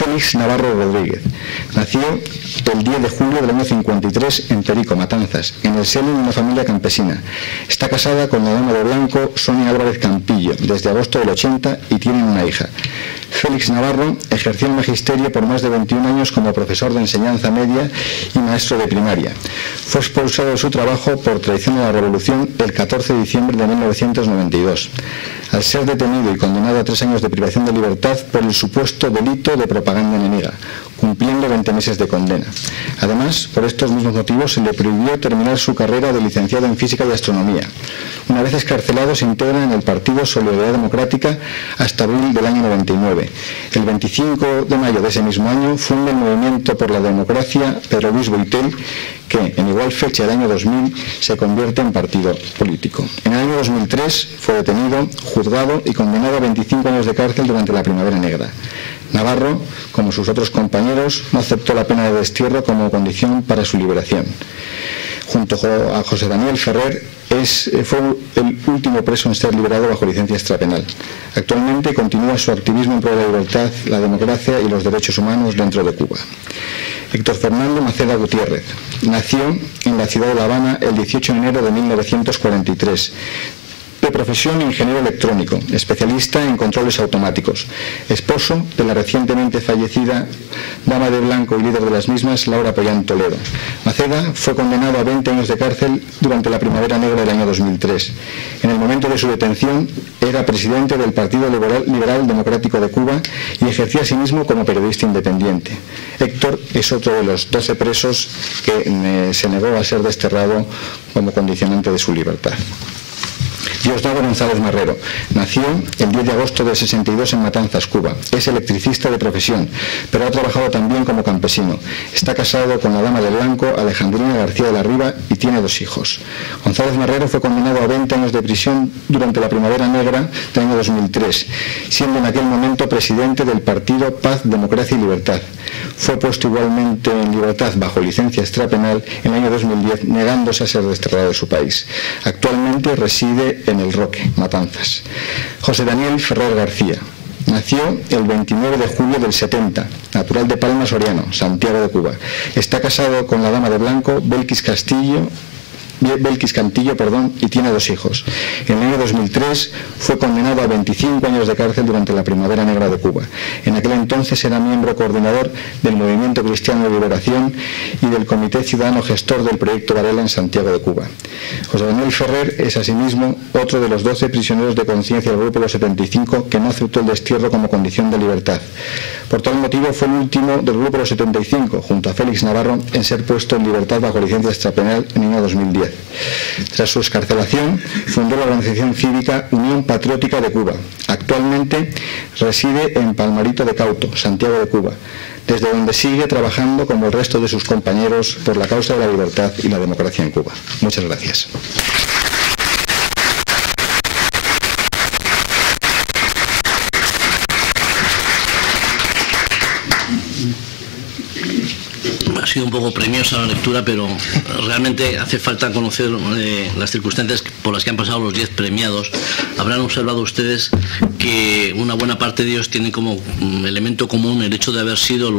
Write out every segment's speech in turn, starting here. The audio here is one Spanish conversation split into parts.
Félix Navarro Rodríguez. Nació el 10 de julio del año 53 en Perico, Matanzas, en el seno de una familia campesina. Está casada con la dama de blanco Sonia Álvarez Campillo desde agosto del 80 y tienen una hija. Félix Navarro ejerció el magisterio por más de 21 años como profesor de enseñanza media y maestro de primaria. Fue expulsado de su trabajo por traición a la Revolución el 14 de diciembre de 1992, al ser detenido y condenado a 3 años de privación de libertad por el supuesto delito de propaganda enemiga, cumpliendo 20 meses de condena. Además, por estos mismos motivos se le prohibió terminar su carrera de licenciado en Física y Astronomía. Una vez escarcelado, se integra en el Partido Solidaridad Democrática hasta abril del año 99. El 25 de mayo de ese mismo año funda el Movimiento por la Democracia Pedro Luis Boitel, que en igual fecha del año 2000 se convierte en partido político. En el año 2003 fue detenido, juzgado y condenado a 25 años de cárcel durante la Primavera Negra. Navarro, como sus otros compañeros, no aceptó la pena de destierro como condición para su liberación. Junto a José Daniel Ferrer, fue el último preso en ser liberado bajo licencia extrapenal. Actualmente continúa su activismo en pro de la libertad, la democracia y los derechos humanos dentro de Cuba. Héctor Fernando Maceda Gutiérrez nació en la ciudad de La Habana el 18 de enero de 1943. De profesión ingeniero electrónico, especialista en controles automáticos, esposo de la recientemente fallecida dama de blanco y líder de las mismas, Laura Pollán Toledo. Maceda fue condenado a 20 años de cárcel durante la Primavera Negra del año 2003. En el momento de su detención era presidente del Partido Liberal Democrático de Cuba y ejercía asimismo como periodista independiente. Héctor es otro de los 12 presos que se negó a ser desterrado como condicionante de su libertad. Diosdado González Marrero nació el 10 de agosto del 62 en Matanzas, Cuba. Es electricista de profesión, pero ha trabajado también como campesino. Está casado con la dama de blanco, Alejandrina García de la Riva, y tiene 2 hijos. González Marrero fue condenado a 20 años de prisión durante la Primavera Negra del año 2003, siendo en aquel momento presidente del partido Paz, Democracia y Libertad. Fue puesto igualmente en libertad bajo licencia extrapenal en el año 2010, negándose a ser desterrado de su país. Actualmente reside en El Roque, Matanzas. José Daniel Ferrer García nació el 29 de julio del 70, natural de Palma Soriano, Santiago de Cuba. Está casado con la dama de blanco, Belkis Cantillo, y tiene 2 hijos. En el año 2003 fue condenado a 25 años de cárcel durante la Primavera Negra de Cuba. En aquel entonces era miembro coordinador del Movimiento Cristiano de Liberación y del Comité Ciudadano Gestor del Proyecto Varela en Santiago de Cuba. José Daniel Ferrer es asimismo otro de los 12 prisioneros de conciencia del Grupo de los 75 que no aceptó el destierro como condición de libertad. Por tal motivo fue el último del Grupo de los 75, junto a Félix Navarro, en ser puesto en libertad bajo licencia extrapenal en el año 2010. Tras su excarcelación, fundó la organización cívica Unión Patriótica de Cuba. Actualmente reside en Palmarito de Cauto, Santiago de Cuba, desde donde sigue trabajando como el resto de sus compañeros por la causa de la libertad y la democracia en Cuba. Muchas gracias. Ha sido un poco premiosa la lectura, pero realmente hace falta conocer las circunstancias por las que han pasado los 10 premiados. Habrán observado ustedes que una buena parte de ellos tienen como elemento común el hecho de haber sido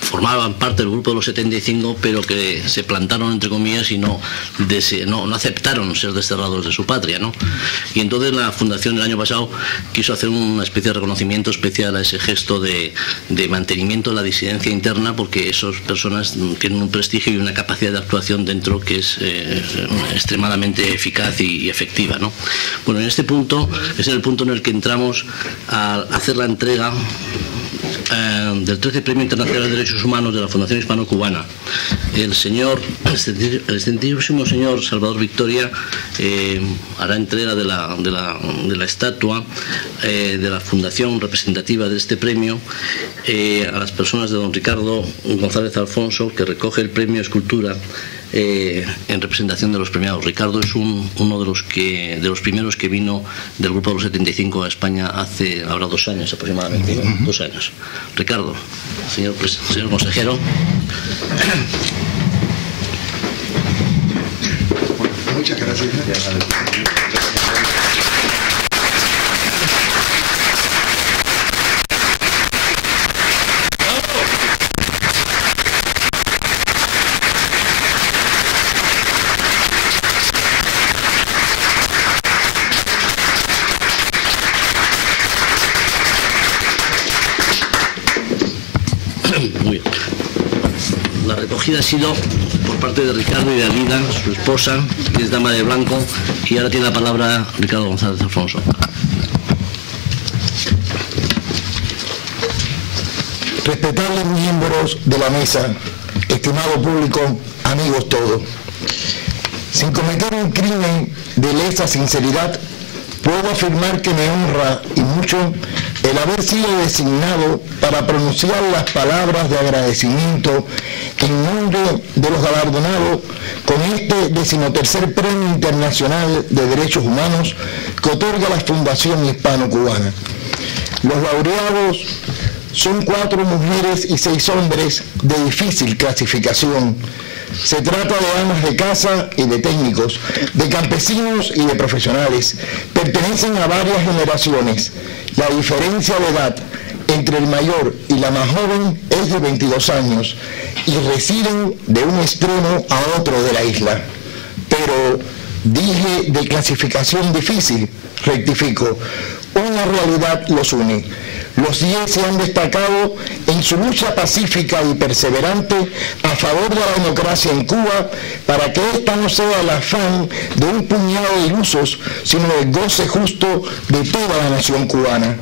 formaban parte del grupo de los 75, pero que se plantaron entre comillas y no aceptaron ser desterrados de su patria, ¿no? Y entonces la Fundación el año pasado quiso hacer una especie de reconocimiento especial a ese gesto de mantenimiento de la disidencia interna, porque esas personas tienen un prestigio y una capacidad de actuación dentro que es extremadamente eficaz y efectiva, ¿no? Bueno, en este punto es el punto en el que entramos a hacer la entrega del 13 Premio Internacional de Derechos Humanos de la Fundación Hispano-Cubana. El excelentísimo señor Salvador Victoria hará entrega de la estatua de la fundación representativa de este premio a las personas de don Ricardo González Alfonso, que recoge el premio Escultura en representación de los premiados. Ricardo es uno de los primeros que vino del grupo de los 75 a España habrá 2 años aproximadamente, ¿no? 2 años. Ricardo, señor consejero. Muchas gracias. sido por parte de Ricardo y de Alida, su esposa, que es dama de blanco, y ahora tiene la palabra Ricardo González Alfonso. Respetables miembros de la mesa, estimado público, amigos todos. Sin cometer un crimen de lesa sinceridad, puedo afirmar que me honra y mucho el haber sido designado para pronunciar las palabras de agradecimiento en nombre de los galardonados con este 13º Premio Internacional de Derechos Humanos que otorga la Fundación Hispano-Cubana. Los laureados son 4 mujeres y 6 hombres de difícil clasificación. Se trata de amas de casa y de técnicos, de campesinos y de profesionales. Pertenecen a varias generaciones. La diferencia de edad entre el mayor y la más joven es de 22 años y residen de un extremo a otro de la isla. Pero dije de clasificación difícil, rectifico, una realidad los une. Los 10 se han destacado en su lucha pacífica y perseverante a favor de la democracia en Cuba para que esta no sea el afán de un puñado de ilusos, sino el goce justo de toda la nación cubana.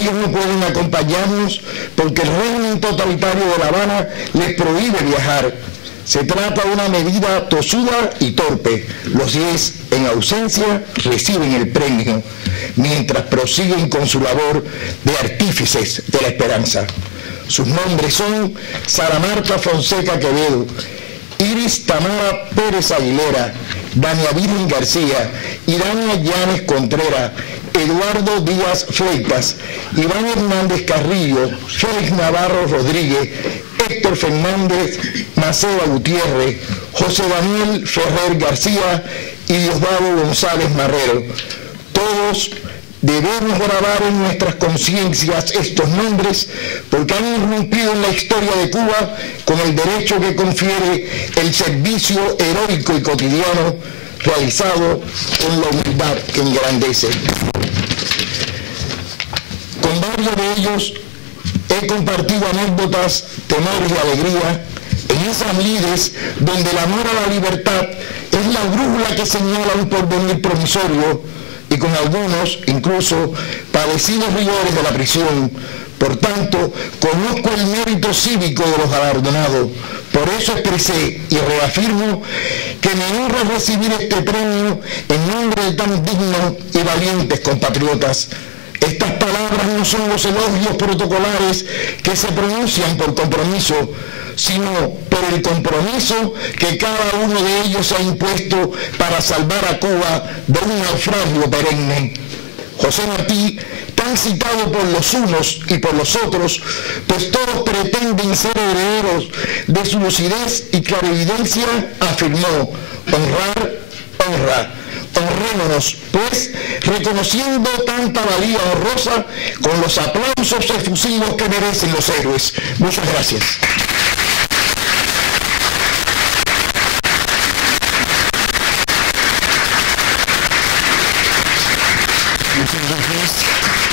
Ellos no pueden acompañarnos porque el régimen totalitario de La Habana les prohíbe viajar. Se trata de una medida tosuda y torpe. Los 10, en ausencia, reciben el premio, mientras prosiguen con su labor de artífices de la esperanza. Sus nombres son Sara Marta Fonseca Quevedo, Iris Tamara Pérez Aguilera, Dania Virgen García, Irania Llanes Contreras, Eduardo Díaz Fleitas, Iván Hernández Carrillo, Félix Navarro Rodríguez, Héctor Fernández Maceda Gutiérrez, José Daniel Ferrer García y Diosdado González Marrero. Todos debemos grabar en nuestras conciencias estos nombres porque han irrumpido en la historia de Cuba con el derecho que confiere el servicio heroico y cotidiano realizado con la humildad que engrandece. Con varios de ellos he compartido anécdotas, temores y alegría en esas lides donde el amor a la libertad es la brújula que señala un porvenir promisorio y con algunos incluso padecidos rigores de la prisión. Por tanto, conozco el mérito cívico de los galardonados. Por eso expresé y reafirmo que me honra recibir este premio en nombre de tan dignos y valientes compatriotas. Estas palabras no son los elogios protocolares que se pronuncian por compromiso, sino por el compromiso que cada uno de ellos ha impuesto para salvar a Cuba de un naufragio perenne. José Martí, tan citado por los unos y por los otros, pues todos pretenden ser herederos de su lucidez y clarividencia, afirmó: honrar, honra. Honrémonos, pues, reconociendo tanta valía honrosa con los aplausos efusivos que merecen los héroes. Muchas gracias. Muchas gracias.